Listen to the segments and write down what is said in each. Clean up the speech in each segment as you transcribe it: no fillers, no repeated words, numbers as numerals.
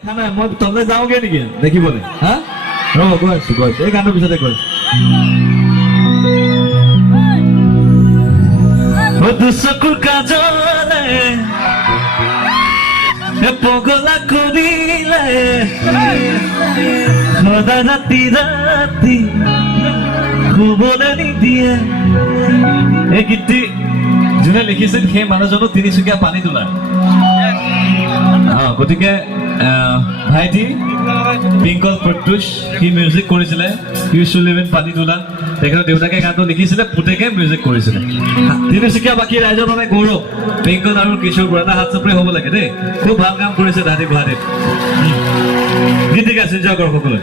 খানা মই তলে যাওঁগে নেকি দেখিবলৈ হা ৰ'ব গৈ আছো এই গানটোৰ পিছতে গৈ দুচকুৰ কাজলে পগলা কৰিলে সদা ৰাতি ৰাতি শুবলৈ নিদিয়ে। এই গীতটি যোনে লিখিছিল সেই মানুহজনো তিনিচুকীয়া পানী তোলাৰ। গতিকে ভাইটি পিংকল প্ৰত্যুষ সি মিউজিক কৰিছিলে ইউচুলিভেন পানী তোলা তেখেতৰ দেউতাকে গানটো লিখিছিলে পুতেকে মিউজিক কৰিছিলে। তিনিচুকীয়া বাকী ৰাইজৰ মানে গৌৰৱ পিংকল আৰু কিশোৰ বৰা এটা হাত চাপৰি হ'ব লাগে দেই। খুব ভাল কাম কৰিছে তাহাঁতি গুৱাহাটীত। গীতিক আছে জয় কৰক সকলোৱে।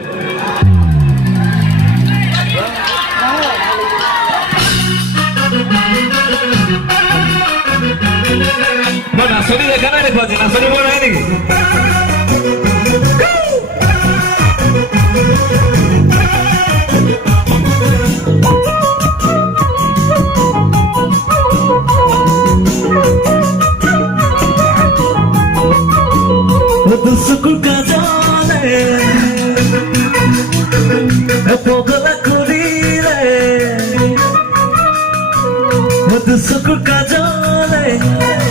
মই নাচনি দেখা নাই দেখুৱাইছে নাচনিব নাই নেকি দুচকুৰ কাজলে পগলা কৰিলে দুচকুৰ কাজলে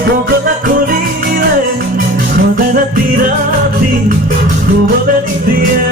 পগলা কৰিলে সদায় ৰাতি ৰাতি শুবলৈ নিদিয়ে।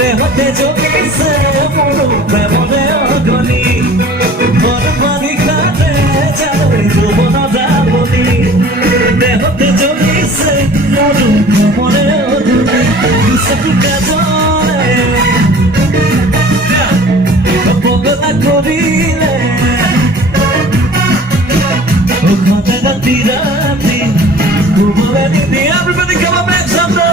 দেহতে জগিছে মোৰো প্ৰেমৰে অগনি মোৰ পানী খাতে জানৈ যৌৱন যাবনি দেহতে জগিছে মোৰো প্ৰেমৰে অগনি দুচকুৰ কাজলে পগলা কৰিলে সদায় ৰাতি ৰাতি শুবলৈ নিদিয়ে। Everybody come on, make some noise.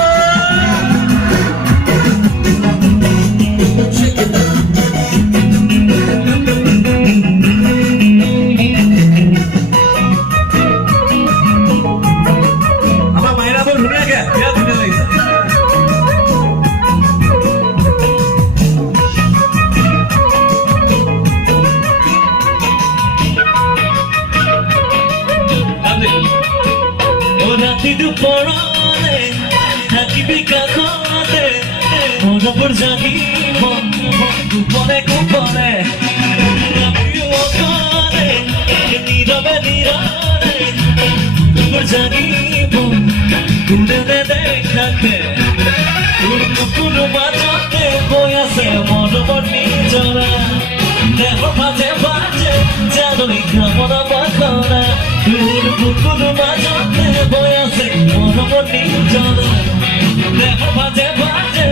দুপৰলে থাকিবি কাষতে মনবোৰ জাগিব গোপনে গোপনে অকলে নীৰৱে নীৰৱে তোৰ জাগিব কোনে নেদেখাকে তোৰ বুকুৰ মাজতে হৈ আছে মনবোৰ নিজৰা দেহৰ মাজে মাজে জানৈ কামনা বাসনা তোৰ বুকুৰ মাজতে হৈ আছে মনবোৰ নিজৰা দেহৰ মাজে মাজে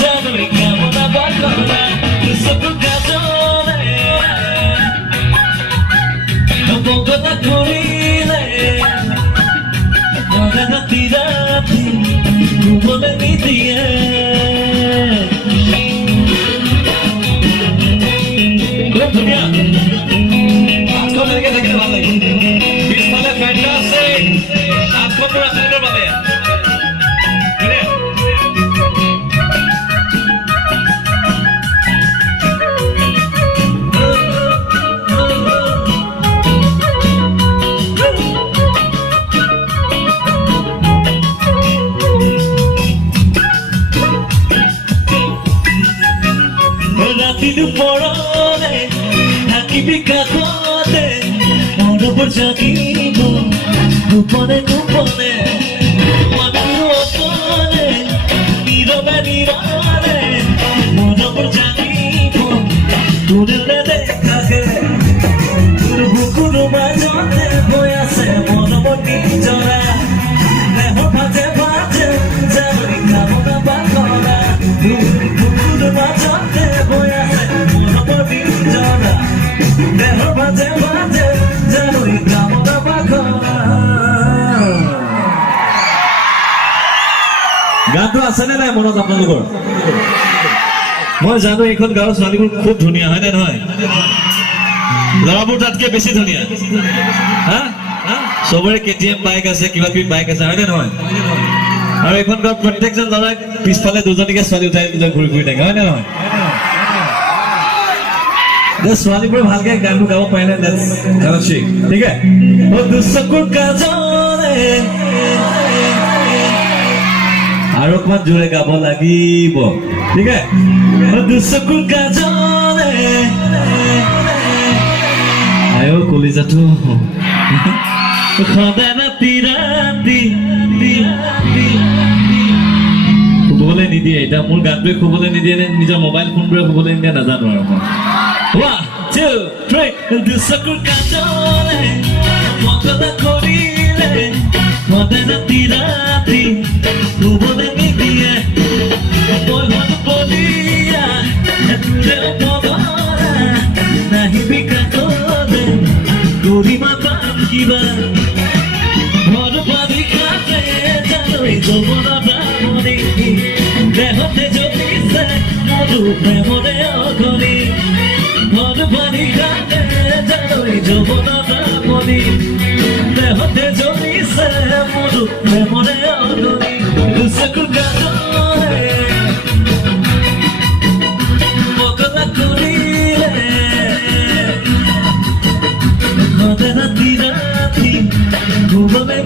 জানৈ কামনা বাসনা দুচকুৰ কাজলে পগলা কৰিলে সদায় ৰাতি ৰাতি শুবলৈ নিদিয়ে। ধুনীয়া আঠখন এনেকে থাকিলে ভাল লাগে পিছফালে ফেনটা আছে আঠখন পৰা চাইডৰ বাবে ৰাতি দুপৰলে থাকিবি কাষতে মনবোৰ জাগিব গোপনে গোপনে মানুহ অকলে নীৰৱে নীৰৱে মনবোৰ জাগিব কোনে নেদেখাকে তোৰ বুকুৰ মাজতে হৈ আছে মনবোৰ নিজৰা দেহৰ মাজে মাজে জানৈ কামনা বাসনা তোৰ বুকুৰ মাজতে হৈ আছে মনবোৰ নিজৰা দেহৰ মাজে মাজে জানৈ কামনা বাসনা গানটো আছেনে নাই মনত আপোনালোকৰ? মই জানো এইখন গাঁৱৰ ছোৱালীবোৰ খুব ধুনীয়া, হয়নে নহয়? ল'ৰাবোৰ তাতকে বেছি ধুনীয়া। হা চবৰে KTM বাইক আছে, কিবা কিবি বাইক আছে, হয়নে নহয়? আৰু এইখন গাঁৱৰ প্ৰত্যেকজন ল'ৰাই পিছফালে দুজনীকে ছোৱালী উঠাই লৈ ঘূৰি ফুৰি থাকে, হয়নে নহয়? ছোৱালীবোৰে ভালকে গানটো গাব পাৰিলে ঠিক আছে। দুচকুৰ কাজলে আৰু অকমান জোৰে গাব লাগিব, ঠিক আছে। দুচকুৰ কাজলে আয়ো কলিজাটো সদায় ৰাতি ৰাতি শুবলৈ নিদিয়ে। এতিয়া মোৰ গানটোৱে শুবলৈ নিদিয়ে নে নিজৰ মোবাইল ফোনটোৱে শুবলৈ নিদিয়ে নাজানো আৰু মই। 1, 2, 3 দুচকুৰ কাজলে মকলা কৰিলে সদায় ৰাতি ৰাতি শুবলৈ নিদিয়ে। বলিয়া তোৰে পগলা নাহিবি কাকলে কৰিমা পাম কিবা ঘৰ পাবি খাতে জানৈ যৌৱনৰ দামনি দেহতে জ্বলিছে মধু প্ৰেমৰে অঘনি ঘৰ পাবি খাতে জানৈ যৌৱনৰ দামনি দেহতে জ্বলিছে মধু প্ৰেমৰে অঘনি দুচকুৰ কাজলে মকলা কৰিলে সদায় ৰাতি ৰাতি শুবলৈ